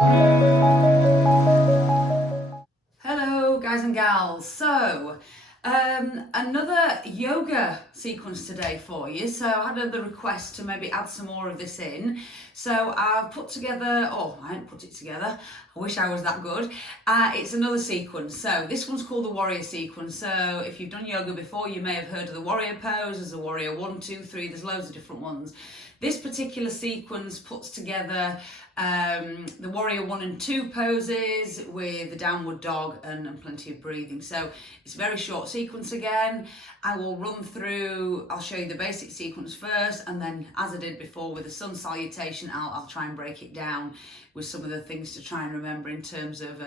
Hello guys and gals, so another yoga sequence today for you. So I had the request to maybe add some more of this in, so I've put together, I haven't put it together, I wish I was that good. It's another sequence. So this one's called the warrior sequence. So if you've done yoga before, you may have heard of the warrior pose. There's a warrior 1, 2, 3, there's loads of different ones. This particular sequence puts together the warrior 1 and 2 poses with the downward dog and plenty of breathing. So it's a very short sequence again. I will run through, I'll show you the basic sequence first, and then as I did before with the sun salutation, I'll try and break it down with some of the things to try and remember in terms of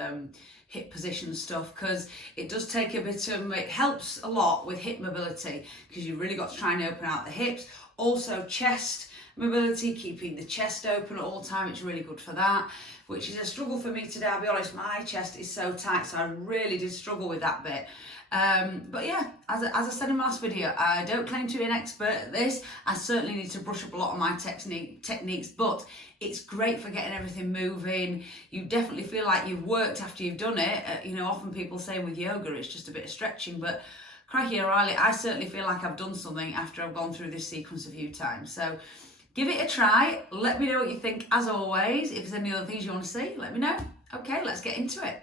hip position stuff, because it does take a bit of, it helps a lot with hip mobility because you've really got to try and open out the hips. Also chest mobility, keeping the chest open at all time, it's really good for that, which is a struggle for me today. I'll be honest, my chest is so tight, so I really did struggle with that bit. But yeah, as I said in my last video, I don't claim to be an expert at this. I certainly need to brush up a lot of my techniques, but it's great for getting everything moving. You definitely feel like you've worked after you've done it. Often people say with yoga it's just a bit of stretching, but crikey O'Reilly, I certainly feel like I've done something after I've gone through this sequence a few times. So give it a try. Let me know what you think as always. If there's any other things you want to see, let me know. Okay, let's get into it.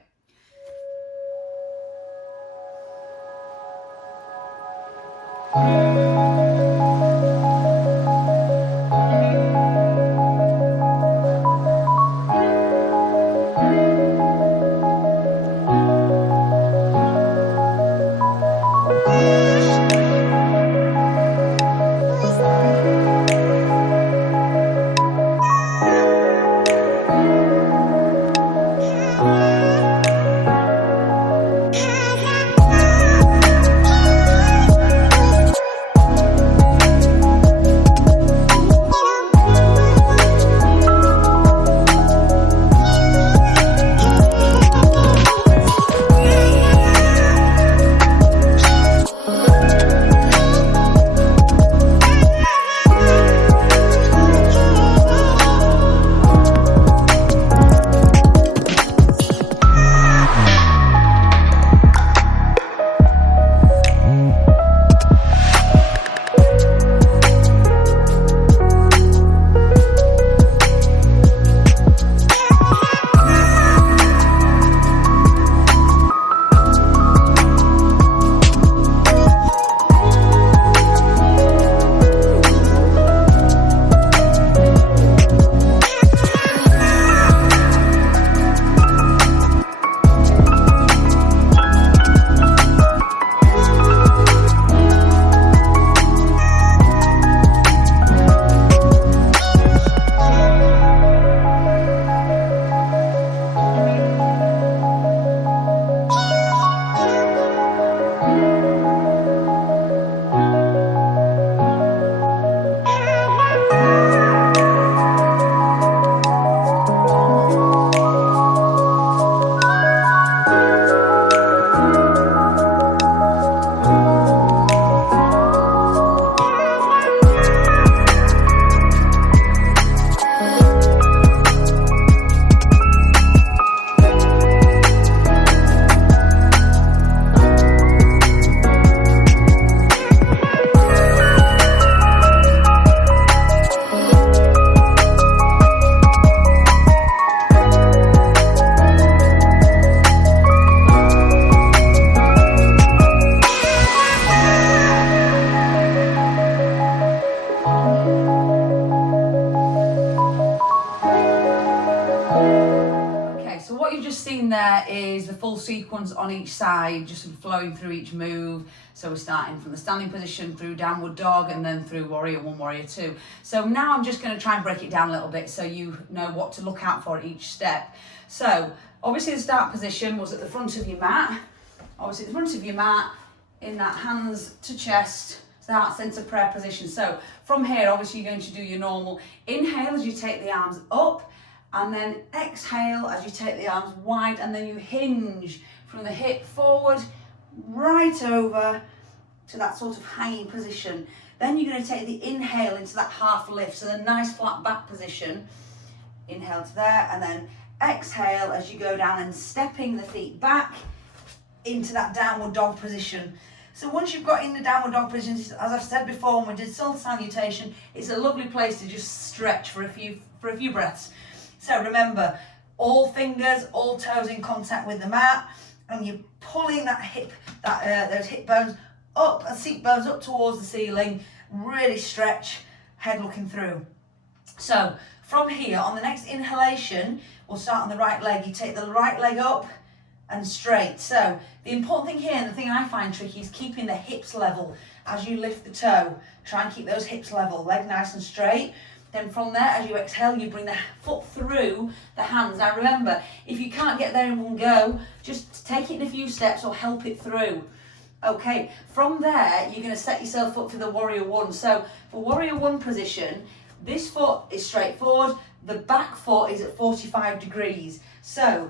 There is the full sequence on each side, just flowing through each move. So we're starting from the standing position through downward dog and then through warrior 1, warrior 2. So now I'm just going to try and break it down a little bit so you know what to look out for at each step. So obviously the start position was at the front of your mat. Obviously at the front of your mat, in that hands to chest, heart center prayer position. So from here, obviously you're going to do your normal inhale as you take the arms up, and then exhale as you take the arms wide, and then you hinge from the hip forward right over to that sort of hanging position. Then you're going to take the inhale into that half lift, so the nice flat back position. Inhale to there, and then exhale as you go down and stepping the feet back into that downward dog position. So once you've got in the downward dog position, as I've said before when we did salutation, it's a lovely place to just stretch for a few breaths. So remember, all fingers, all toes in contact with the mat, and you're pulling that those hip bones up, and seat bones up towards the ceiling. Really stretch, head looking through. So from here, on the next inhalation, we'll start on the right leg. You take the right leg up and straight. So the important thing here, and the thing I find tricky, is keeping the hips level as you lift the toe. Try and keep those hips level, leg nice and straight. Then from there, as you exhale, you bring the foot through the hands. Now remember, if you can't get there in one go, just take it in a few steps or help it through. Okay, from there, you're going to set yourself up for the warrior one. So for warrior one position, this foot is straight forward, the back foot is at 45 degrees. So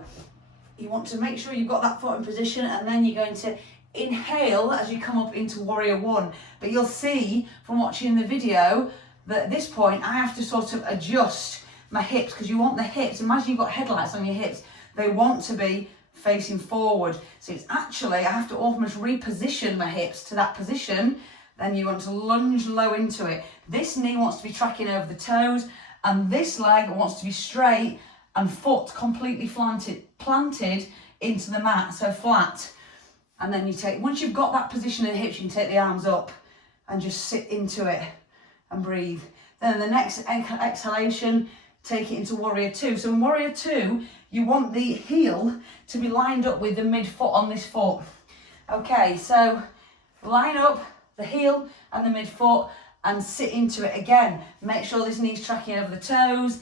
you want to make sure you've got that foot in position, and then you're going to inhale as you come up into warrior one. But you'll see from watching the video that at this point I have to sort of adjust my hips, because you want the hips, imagine you've got headlights on your hips, they want to be facing forward. So it's actually, I have to almost reposition my hips to that position. Then you want to lunge low into it. This knee wants to be tracking over the toes, and this leg wants to be straight and foot completely planted into the mat, so flat. And then you take, once you've got that position in the hips, you can take the arms up and just sit into it and breathe. Then the next exhalation, take it into warrior two. So in warrior two, you want the heel to be lined up with the midfoot on this foot. Okay, so line up the heel and the midfoot and sit into it again. Make sure this knee's tracking over the toes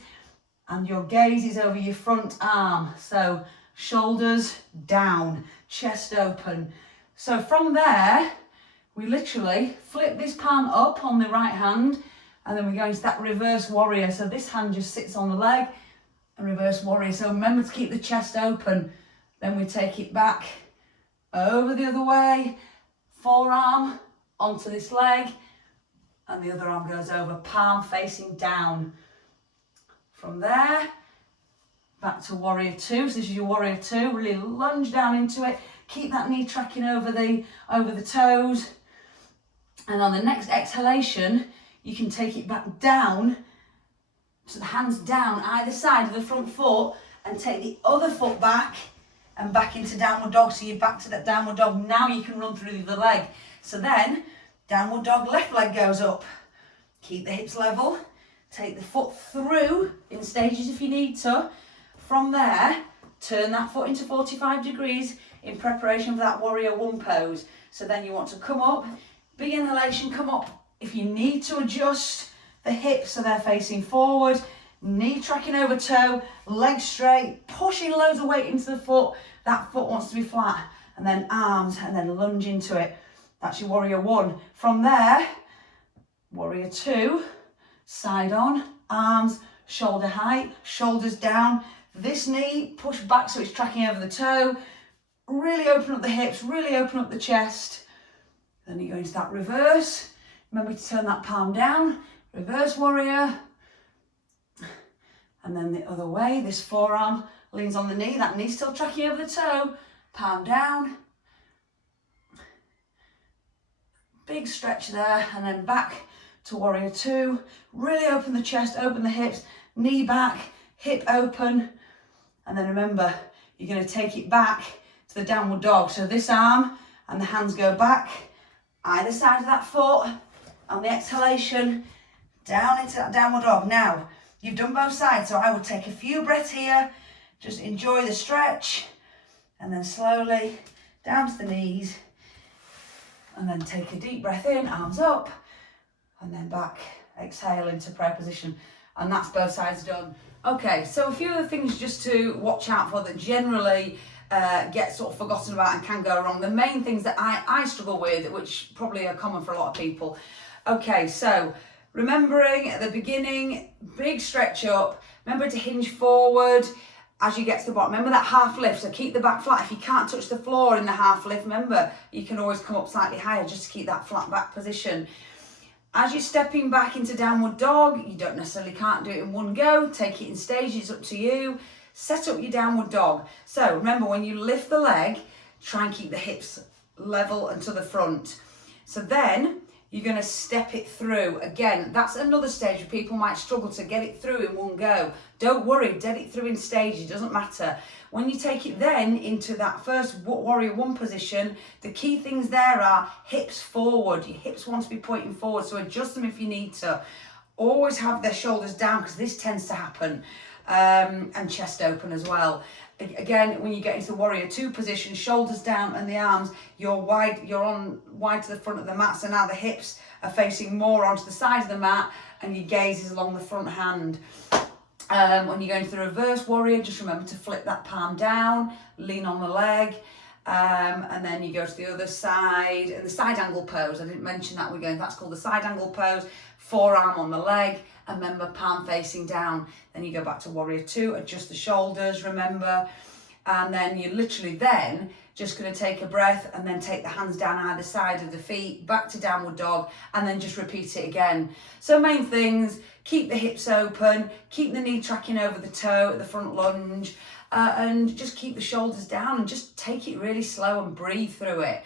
and your gaze is over your front arm. So shoulders down, chest open. So from there, we literally flip this palm up on the right hand, and then we go into that reverse warrior. So this hand just sits on the leg, and reverse warrior. So remember to keep the chest open. Then we take it back over the other way, forearm onto this leg, and the other arm goes over, palm facing down. From there, back to warrior two. So this is your warrior two. Really lunge down into it. Keep that knee tracking over the toes. And on the next exhalation, you can take it back down. So the hands down either side of the front foot, and take the other foot back and back into downward dog. So you're back to that downward dog. Now you can run through the other leg. So then, downward dog, left leg goes up. Keep the hips level. Take the foot through in stages if you need to. From there, turn that foot into 45 degrees in preparation for that warrior one pose. So then you want to come up, big inhalation, come up. If you need to adjust the hips so they're facing forward, knee tracking over toe, legs straight, pushing loads of weight into the foot. That foot wants to be flat. And then arms, and then lunge into it. That's your warrior one. From there, warrior two, side on, arms, shoulder height, shoulders down. This knee, push back so it's tracking over the toe. Really open up the hips, really open up the chest. Then you go into that reverse. Remember to turn that palm down. Reverse warrior. And then the other way, this forearm leans on the knee. That knee still tracking over the toe. Palm down. Big stretch there, and then back to warrior two. Really open the chest, open the hips, knee back, hip open. And then remember, you're going to take it back to the downward dog. So this arm and the hands go back, either side of that foot. On the exhalation, down into that downward dog. Now, you've done both sides, so I would take a few breaths here. Just enjoy the stretch. And then slowly down to the knees. And then take a deep breath in, arms up. And then back, exhale into prayer position. And that's both sides done. Okay, so a few other things just to watch out for that generally get sort of forgotten about and can go wrong. The main things that I struggle with, which probably are common for a lot of people. Okay, so remembering at the beginning, big stretch up. Remember to hinge forward as you get to the bottom. Remember that half lift, so keep the back flat. If you can't touch the floor in the half lift, remember, you can always come up slightly higher just to keep that flat back position. As you're stepping back into downward dog, you don't necessarily can't do it in one go. Take it in stages, up to you. set up your downward dog. So remember, when you lift the leg, try and keep the hips level and to the front. So then you're going to step it through. Again, that's another stage where people might struggle to get it through in one go. Don't worry, get it through in stages, it doesn't matter. When you take it then into that first warrior one position, the key things there are hips forward. Your hips want to be pointing forward, so adjust them if you need to. Always have their shoulders down, because this tends to happen, and chest open as well. Again, when you get into the warrior two position, shoulders down and the arms, you're wide to the front of the mat. So now the hips are facing more onto the side of the mat, and your gaze is along the front hand. When you go into the reverse warrior, just remember to flip that palm down, lean on the leg, and then you go to the other side, and the side angle pose. I didn't mention that. That's called the side angle pose. Forearm on the leg, and remember, palm facing down. Then you go back to warrior two, adjust the shoulders, remember, and then you're literally then just going to take a breath, and then take the hands down either side of the feet, back to downward dog, and then just repeat it again. So main things: keep the hips open, keep the knee tracking over the toe at the front lunge, and just keep the shoulders down, and just take it really slow and breathe through it.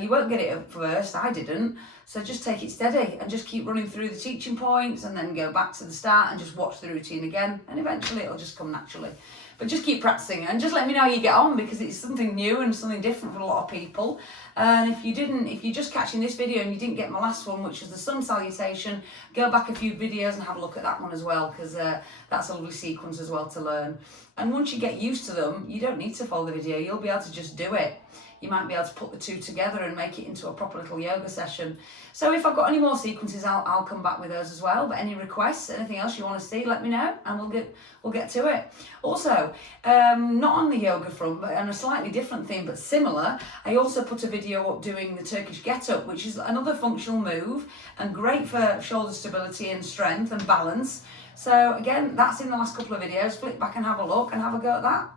You won't get it at first, I didn't, so just take it steady and just keep running through the teaching points, and then go back to the start and just watch the routine again, and eventually it'll just come naturally. But just keep practicing, and just let me know how you get on, because it's something new and something different for a lot of people. And if you're just catching this video and you didn't get my last one, which was the sun salutation, go back a few videos and have a look at that one as well, because that's a lovely sequence as well to learn. And once you get used to them, you don't need to follow the video, you'll be able to just do it. You might be able to put the two together and make it into a proper little yoga session. So if I've got any more sequences, I'll come back with those as well. But any requests, anything else you want to see, let me know, and we'll get to it. Also, not on the yoga front, but on a slightly different theme, but similar, I also put a video up doing the Turkish get-up, which is another functional move and great for shoulder stability and strength and balance. So again, that's in the last couple of videos. Flick back and have a look and have a go at that.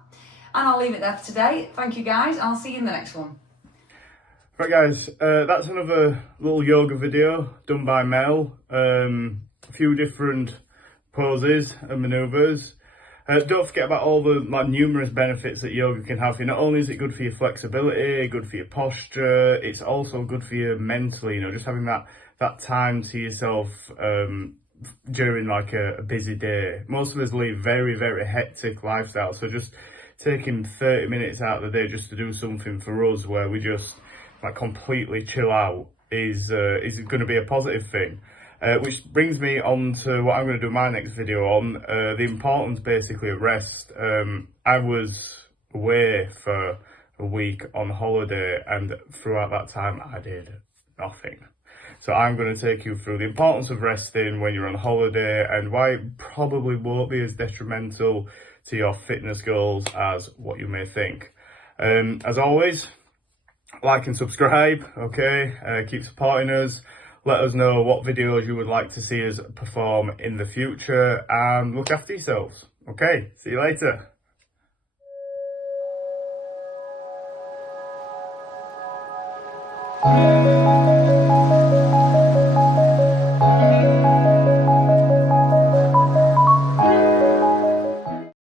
And I'll leave it there for today. Thank you guys. I'll see you in the next one. Right guys, that's another little yoga video done by Mel. A few different poses and manoeuvres. Don't forget about all the numerous benefits that yoga can have. Not only is it good for your flexibility, good for your posture, it's also good for you mentally, just having that time to yourself during like a busy day. Most of us lead very, very hectic lifestyle, so just taking 30 minutes out of the day just to do something for us where we just completely chill out is going to be a positive thing. Which brings me on to what I'm going to do my next video on, the importance basically of rest. I was away for a week on holiday, and throughout that time I did nothing. So I'm going to take you through the importance of resting when you're on holiday, and why it probably won't be as detrimental to your fitness goals as what you may think. As always, like and subscribe, okay? Keep supporting us. Let us know what videos you would like to see us perform in the future, and look after yourselves. Okay, see you later.